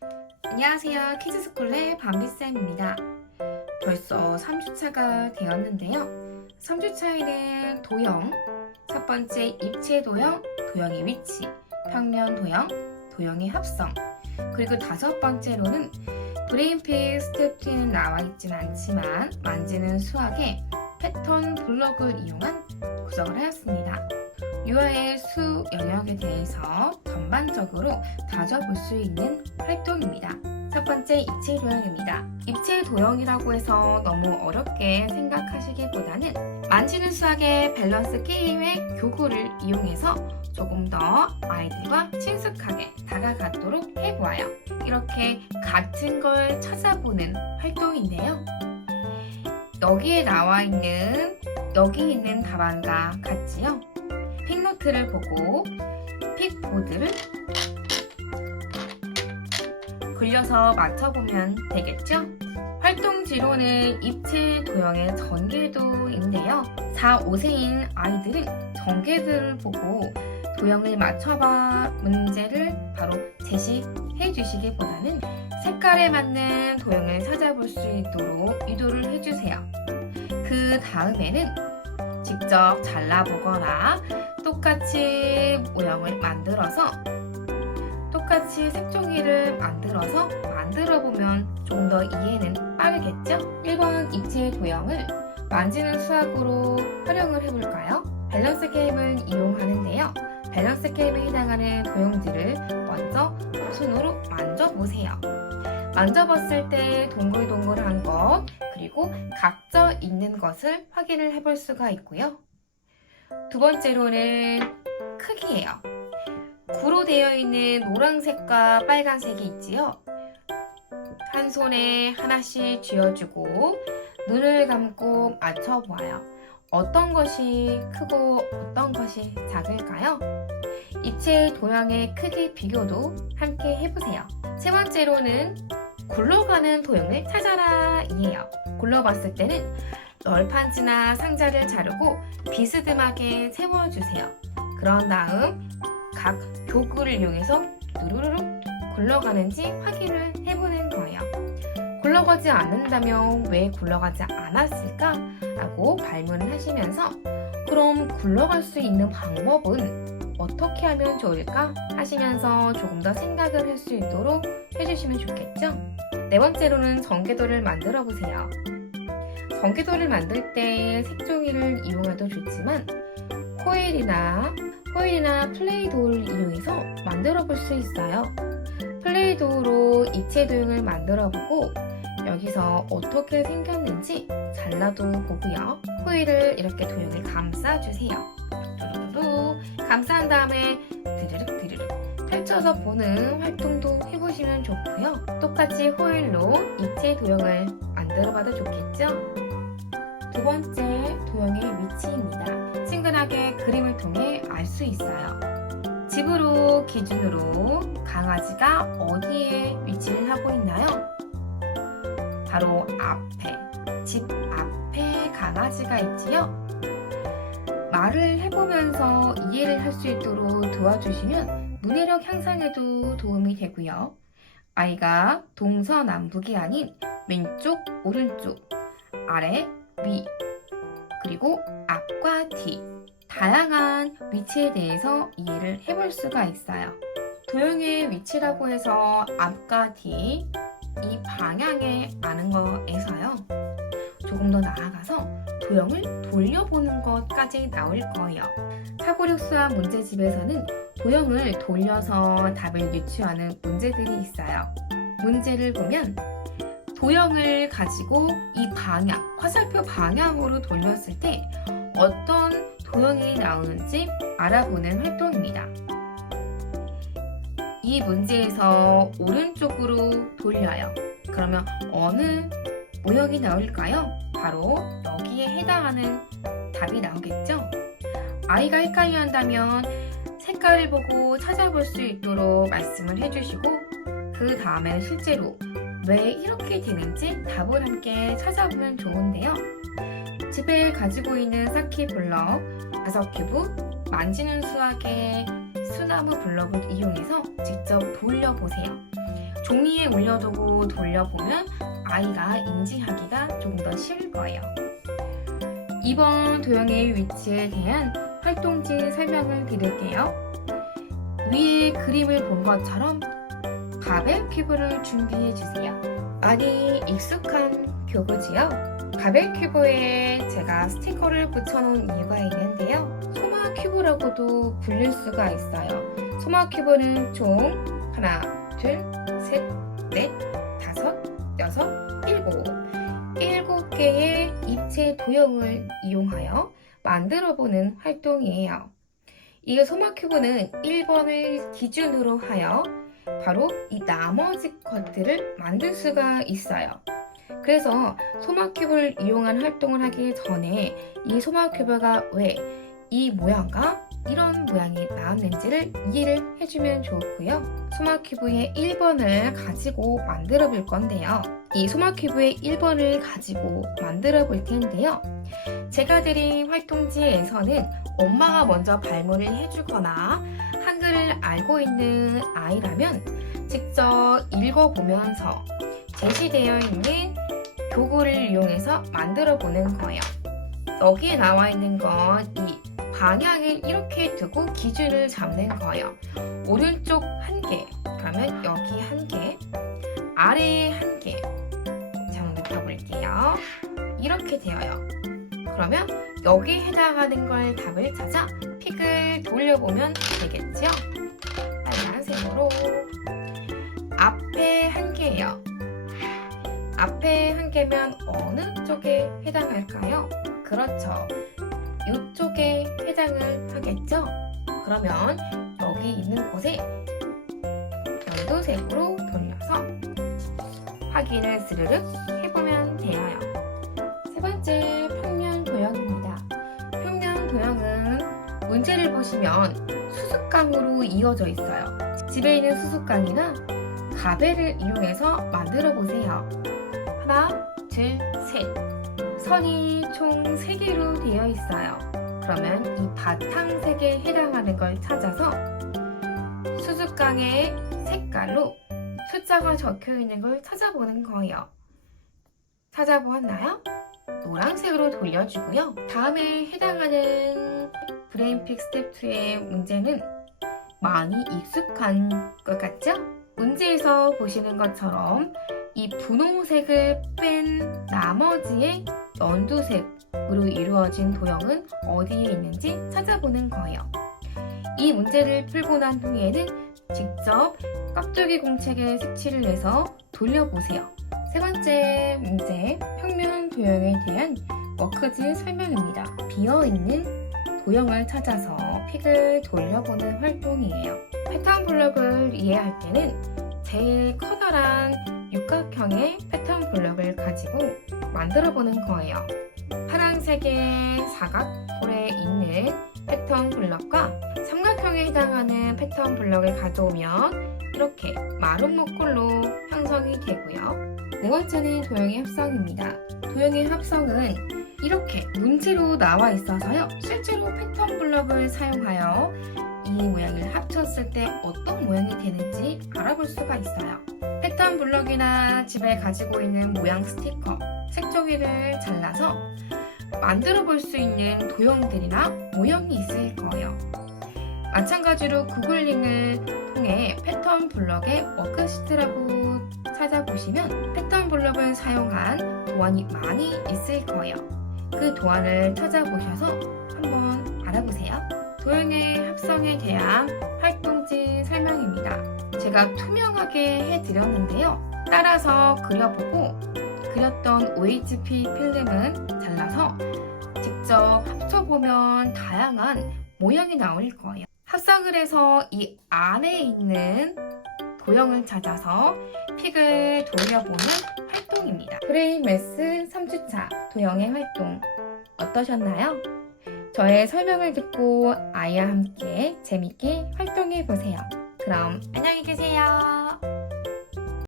안녕하세요. 키즈스쿨의 밤비쌤입니다. 벌써 3주차가 되었는데요. 3주차에는 도형, 첫 번째 입체 도형, 도형의 위치, 평면 도형, 도형의 합성, 그리고 다섯 번째로는 브레인픽 스텝 2는 나와 있진 않지만 만지는 수학의 패턴 블록을 이용한 구성을 하였습니다. 유아의 수 영역에 대해서 전반적으로 다져볼 수 있는 활동입니다. 첫 번째 입체 도형입니다. 입체 도형이라고 해서 너무 어렵게 생각하시기보다는 만지는 수학의 밸런스 게임의 교구를 이용해서 조금 더 아이들과 친숙하게 다가가도록 해보아요. 이렇게 같은 걸 찾아보는 활동인데요. 여기 있는 답안과 같지요? 픽노트를 보고 픽보드를 굴려서 맞춰보면 되겠죠? 활동지로는 입체 도형의 전개도인데요. 4, 5세인 아이들은 전개도를 보고 도형을 맞춰봐 문제를 바로 제시해 주시기보다는 색깔에 맞는 도형을 찾아볼 수 있도록 유도를 해주세요. 그 다음에는 직접 잘라보거나 똑같이 모형을 만들어서 똑같이 색종이를 만들어보면 좀 더 이해는 빠르겠죠? 1번 입체 도형을 만지는 수학으로 활용을 해볼까요? 밸런스 게임을 이용하는데요. 밸런스 게임에 해당하는 도형들을 먼저 손으로 만져보세요. 만져봤을 때 동글동글한 것, 그리고 각져 있는 것을 확인을 해볼 수가 있고요. 두 번째로는 크기예요. 구로 되어 있는 노란색과 빨간색이 있지요. 한 손에 하나씩 쥐어주고 눈을 감고 맞춰보아요. 어떤 것이 크고 어떤 것이 작을까요? 입체 도형의 크기 비교도 함께 해보세요. 세 번째로는 굴러가는 도형을 찾아라 이에요. 굴러봤을 때는 널판지나 상자를 자르고 비스듬하게 세워주세요. 그런 다음 각 교구를 이용해서 누르르륵 굴러가는지 확인을 해보는 거예요. 굴러가지 않는다면 왜 굴러가지 않았을까? 라고 발문을 하시면서 그럼 굴러갈 수 있는 방법은 어떻게 하면 좋을까? 하시면서 조금 더 생각을 할 수 있도록 해주시면 좋겠죠? 네 번째로는 전개도를 만들어 보세요. 전개도를 만들 때 색종이를 이용해도 좋지만 호일이나 플레이도를 이용해서 만들어 볼 수 있어요. 플레이도로 입체 도형을 만들어 보고 여기서 어떻게 생겼는지 잘라도 보고요. 호일을 이렇게 도형을 감싸주세요. 두루두루 감싼 다음에 드르륵 펼쳐서 보는 활동도 해보시면 좋고요. 똑같이 호일로 입체 도형을 만들어 봐도 좋겠죠? 두 번째, 도형의 위치입니다. 친근하게 그림을 통해 알 수 있어요. 집으로 기준으로 강아지가 어디에 위치를 하고 있나요? 바로 앞에, 집 앞에 강아지가 있지요? 말을 해보면서 이해를 할 수 있도록 도와주시면 문해력 향상에도 도움이 되고요. 아이가 동서남북이 아닌 왼쪽, 오른쪽, 아래, 위, 그리고 앞과 뒤 다양한 위치에 대해서 이해를 해볼 수가 있어요. 도형의 위치라고 해서 앞과 뒤 이 방향에 아는 거에서요. 조금 더 나아가서 도형을 돌려보는 것까지 나올 거예요. 사고력 수학 문제집에서는 도형을 돌려서 답을 유추하는 문제들이 있어요. 문제를 보면 도형을 가지고 이 방향, 화살표 방향으로 돌렸을 때 어떤 도형이 나오는지 알아보는 활동입니다. 이 문제에서 오른쪽으로 돌려요. 그러면 어느 모형이 나올까요? 바로 여기에 해당하는 답이 나오겠죠? 아이가 헷갈려 한다면 색깔을 보고 찾아볼 수 있도록 말씀을 해주시고 그 다음에 실제로 왜 이렇게 되는지 답을 함께 찾아보면 좋은데요. 집에 가지고 있는 쌓기 블럭 5큐브, 만지는 수학의 수나무 블럭을 이용해서 직접 돌려보세요. 종이에 올려두고 돌려보면 아이가 인지하기가 조금 더 쉬울 거예요. 이번 도형의 위치에 대한 활동지 설명을 드릴게요. 위에 그림을 본 것처럼 바벨 큐브를 준비해 주세요. 많이 익숙한 교구지요. 바벨 큐브에 제가 스티커를 붙여놓은 이유가 있는데요. 소마 큐브라고도 불릴 수가 있어요. 소마 큐브는 총 하나, 둘, 셋, 넷, 다섯, 여섯, 일곱 개의 입체 도형을 이용하여 만들어보는 활동이에요. 이 소마 큐브는 1번을 기준으로 하여 바로 이 나머지 것들을 만들 수가 있어요. 그래서 소마 큐브를 이용한 활동을 하기 전에 이 소마 큐브가 왜 이 모양과 이런 모양이 나왔는지를 이해를 해주면 좋고요. 소마 큐브의 1번을 가지고 만들어 볼 건데요. 이 소마 큐브의 1번을 가지고 만들어 볼 텐데요. 제가 드린 활동지에서는 엄마가 먼저 발문을 해주거나 한글을 알고 있는 아이라면 직접 읽어보면서 제시되어 있는 교구를 이용해서 만들어 보는 거예요. 여기에 나와 있는 건 이 방향을 이렇게 두고 기준을 잡는 거예요. 오른쪽 한 개, 그러면 여기 한 개, 아래에 한 개. 자, 한번 눕혀볼게요. 이렇게 되어요. 그러면 여기에 해당하는 걸 답을 찾아 픽을 돌려보면 되겠죠? 빨간색으로 앞에 한 개예요. 앞에 한 개면 어느 쪽에 해당할까요? 그렇죠. 이쪽에 해당을 하겠죠? 그러면 여기 있는 곳에 연두색으로 돌려서 확인을 스르륵 해보면 돼요. 세 번째 평면 도형입니다. 평면 도형은 문제를 보시면 수수깡으로 이어져 있어요. 집에 있는 수수깡이나 가벨을 이용해서 만들어 보세요. 하나, 둘, 셋. 선이 총 3개로 되어 있어요. 그러면 이 바탕색에 해당하는 걸 찾아서 수수깡의 색깔로 숫자가 적혀 있는 걸 찾아보는 거예요. 찾아보았나요? 노란색으로 돌려주고요. 다음에 해당하는 브레인픽 스텝 2의 문제는 많이 익숙한 것 같죠? 문제에서 보시는 것처럼 이 분홍색을 뺀 나머지의 연두색으로 이루어진 도형은 어디에 있는지 찾아보는 거예요. 이 문제를 풀고 난 후에는 직접 깍두기 공책에 색칠을 내서 돌려보세요. 세 번째 문제, 평면 도형에 대한 워크지 설명입니다. 비어있는 도형을 찾아서 픽을 돌려보는 활동이에요. 패턴 블럭을 이해할 때는 제일 커다란 육각형의 패턴 블럭을 가지고 만들어 보는 거예요. 파란색의 사각홀에 있는 패턴 블럭과 삼각형에 해당하는 패턴 블럭을 가져오면 이렇게 마른 목골로 형성이 되고요. 네 번째는 도형의 합성입니다. 도형의 합성은 이렇게 문제로 나와 있어서요. 실제로 패턴 블럭을 사용하여 이 모양을 합쳤을 때 어떤 모양이 되는지 알아볼 수가 있어요. 패턴 블럭이나 집에 가지고 있는 모양 스티커, 색종이를 잘라서 만들어 볼 수 있는 도형들이나 모형이 있을 거예요. 마찬가지로 구글링을 통해 패턴 블럭의 워크시트라고 찾아보시면 패턴 블럭을 사용한 도안이 많이 있을 거예요. 그 도안을 찾아보셔서 한번 알아보세요. 도형의 합성에 대한 활동지 설명입니다. 제가 투명하게 해드렸는데요. 따라서 그려보고 그렸던 OHP 필름은 잘라서 직접 합쳐보면 다양한 모형이 나올 거예요. 합성을 해서 이 안에 있는 도형을 찾아서 픽을 돌려보는 활동입니다. 브레인 매스 3주차 도형의 활동 어떠셨나요? 저의 설명을 듣고 아이와 함께 재밌게 활동해 보세요. 그럼 안녕히 계세요.